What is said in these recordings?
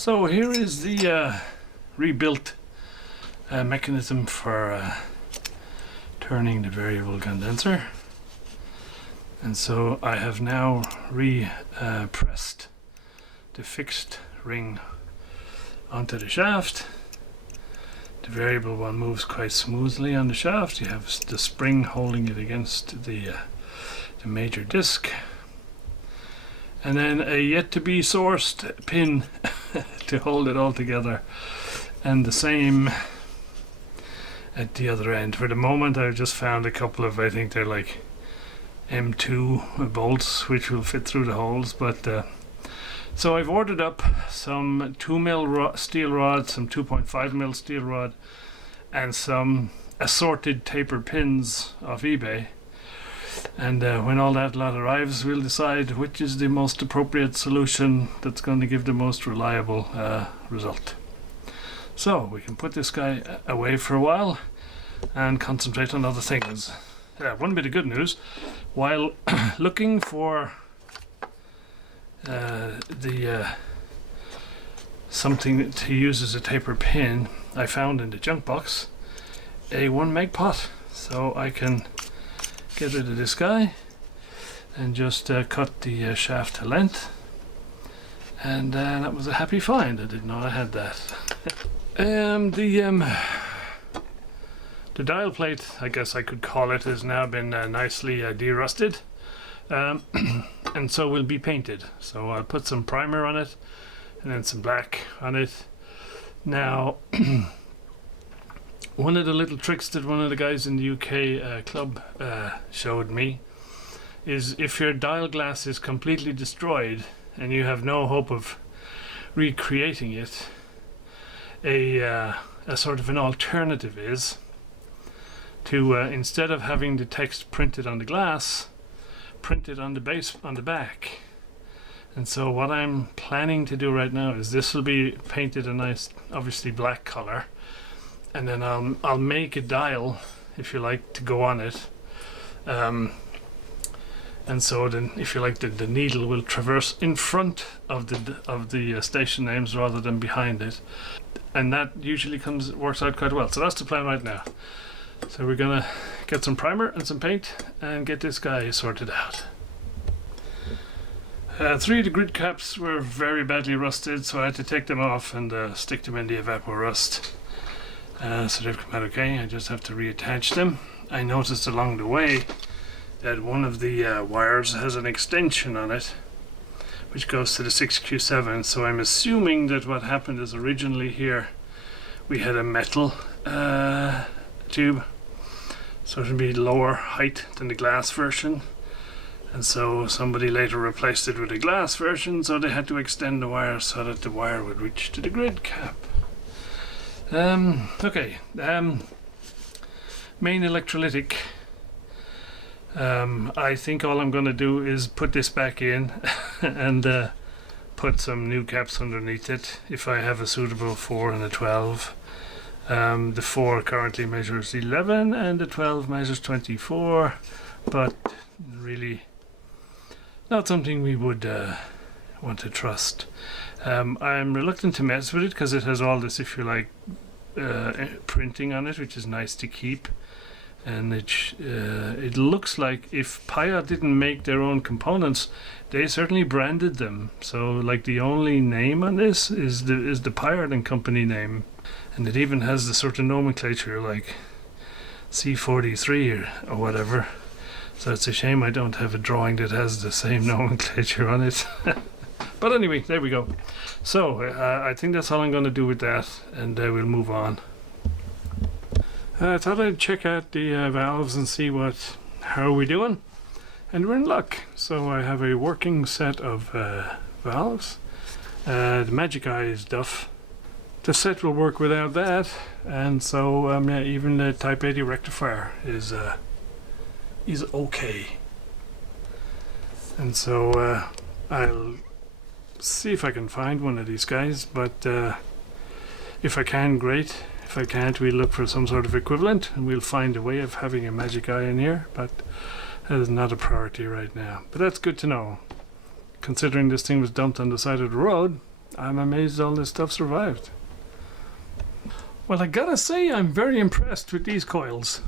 So here is the rebuilt mechanism for turning the variable condenser, and so I have now pressed the fixed ring onto the shaft. The variable one moves quite smoothly on the shaft. You have the spring holding it against the major disc, and then a yet to be sourced pin to hold it all together, and the same at the other end. For the moment I've just found a couple of, I think they're like M2 bolts which will fit through the holes, but so I've ordered up some 2mm steel rod, some 2.5mm steel rod, and some assorted taper pins off eBay. And when all that lot arrives, we'll decide which is the most appropriate solution that's going to give the most reliable result. So we can put this guy away for a while and concentrate on other things. One bit of good news, while looking for something to use as a taper pin, I found in the junk box a 1 meg pot, so I can get rid of this guy and just cut the shaft to length, and that was a happy find. I didn't know I had that. The dial plate, I guess I could call it, has now been nicely derusted, and so will be painted. So I'll put some primer on it and then some black on it. Now one of the little tricks that one of the guys in the UK club showed me is, if your dial glass is completely destroyed and you have no hope of recreating it, a sort of an alternative is to instead of having the text printed on the glass, print it on the back. And so what I'm planning to do right now is, this will be painted a nice, obviously black color, and then I'll make a dial, if you like, to go on it, and so then, if you like, the needle will traverse in front of the station names rather than behind it, and that usually works out quite well. So that's the plan right now. So we're gonna get some primer and some paint and get this guy sorted out. 3 of the grid caps were very badly rusted, so I had to take them off and stick them in the Evapor-Rust. So they've come out okay. I just have to reattach them. I noticed along the way that one of the wires has an extension on it which goes to the 6Q7, so I'm assuming that what happened is, originally here we had a metal tube, so it would be lower height than the glass version, and so somebody later replaced it with a glass version, so they had to extend the wire so that the wire would reach to the grid cap. Okay, main electrolytic. I think all I'm going to do is put this back in and put some new caps underneath it, if I have a suitable 4 and a 12. The 4 currently measures 11 and the 12 measures 24, but really not something we would want to trust. I'm reluctant to mess with it because it has all this, if you like, printing on it, which is nice to keep, and it looks like if Paillard didn't make their own components, they certainly branded them. So like the only name on this is the Paillard and Company name, and it even has the sort of nomenclature like C43 or whatever. So it's a shame I don't have a drawing that has the same nomenclature on it. But anyway, there we go. So I think that's all I'm going to do with that, and we'll move on. I thought I'd check out the valves and see how are we doing, and we're in luck. So I have a working set of valves. The Magic Eye stuff. The set will work without that, and so yeah, even the Type 80 rectifier is okay. And so I'll see if I can find one of these guys, but if I can, great. If I can't, we'll look for some sort of equivalent, and we'll find a way of having a Magic Eye in here, but that is not a priority right now. But that's good to know. Considering this thing was dumped on the side of the road, I'm amazed all this stuff survived. Well, I gotta say, I'm very impressed with these coils.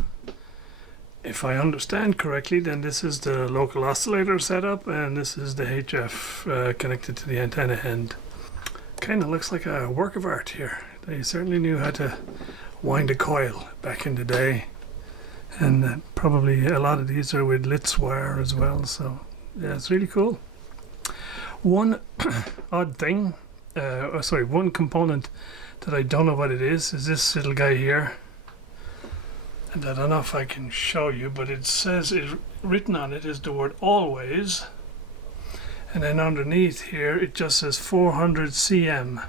If I understand correctly, then this is the local oscillator setup, and this is the HF connected to the antenna end. Kind of looks like a work of art here. They certainly knew how to wind a coil back in the day, and probably a lot of these are with Litz wire as well, so yeah, it's really cool. One odd thing, one component that I don't know what it is this little guy here. And I don't know if I can show you, but it says, written on it is the word always. And then underneath here, it just says 400 cm.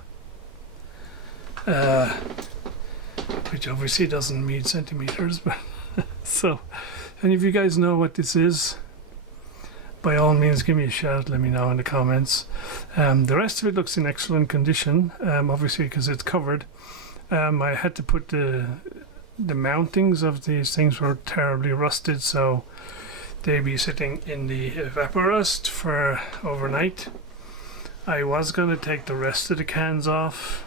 Which obviously doesn't mean centimeters, but so, any of you guys know what this is? By all means, give me a shout, let me know in the comments. The rest of it looks in excellent condition, obviously because it's covered. I had to put the mountings of these things were terribly rusted, so they'd be sitting in the evaporust for overnight. I was going to take the rest of the cans off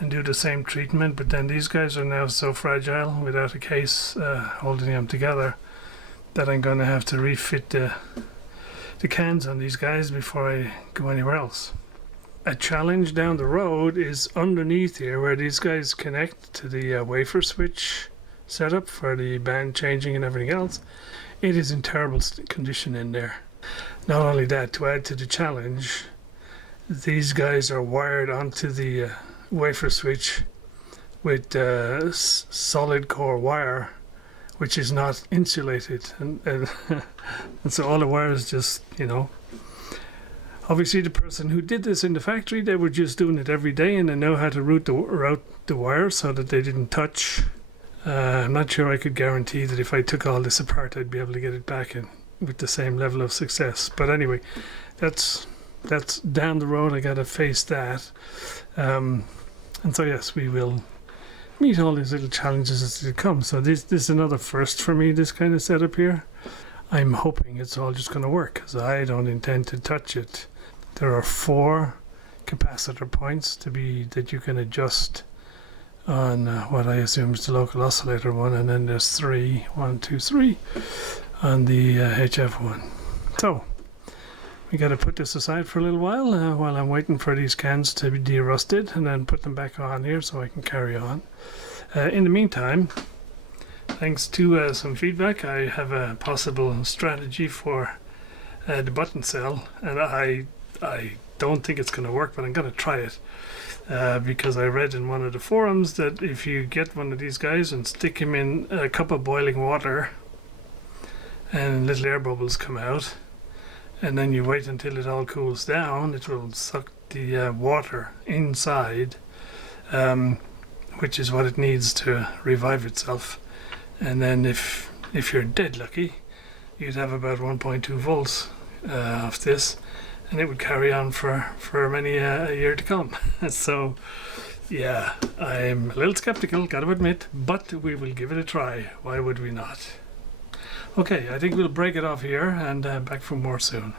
and do the same treatment, but then these guys are now so fragile without a case holding them together that I'm going to have to refit the cans on these guys before I go anywhere else. A challenge down the road is underneath here where these guys connect to the wafer switch setup for the band changing and everything else. It is in terrible condition in there. Not only that, to add to the challenge, these guys are wired onto the wafer switch with solid core wire, which is not insulated, and and so all the wires just, you know. Obviously, the person who did this in the factory, they were just doing it every day, and they know how to route the wires so that they didn't touch. I'm not sure I could guarantee that if I took all this apart, I'd be able to get it back in with the same level of success. But anyway, that's down the road. I got to face that, and so yes, we will meet all these little challenges as they come. So this is another first for me. This kind of setup here. I'm hoping it's all just going to work because I don't intend to touch it. There are 4 capacitor points that you can adjust on what I assume is the local oscillator one, and then there's 3, 1, 2, 3 on the HF one. So we got to put this aside for a little while I'm waiting for these cans to be de-rusted, and then put them back on here so I can carry on. In the meantime, thanks to some feedback, I have a possible strategy for the button cell, and I don't think it's going to work, but I'm going to try it because I read in one of the forums that if you get one of these guys and stick him in a cup of boiling water and little air bubbles come out, and then you wait until it all cools down, it will suck the water inside, which is what it needs to revive itself. And then if you're dead lucky, you'd have about 1.2 volts of this, and it would carry on for many a year to come. So yeah, I'm a little skeptical, gotta admit, but we will give it a try. Why would we not? Okay, I think we'll break it off here and back for more soon.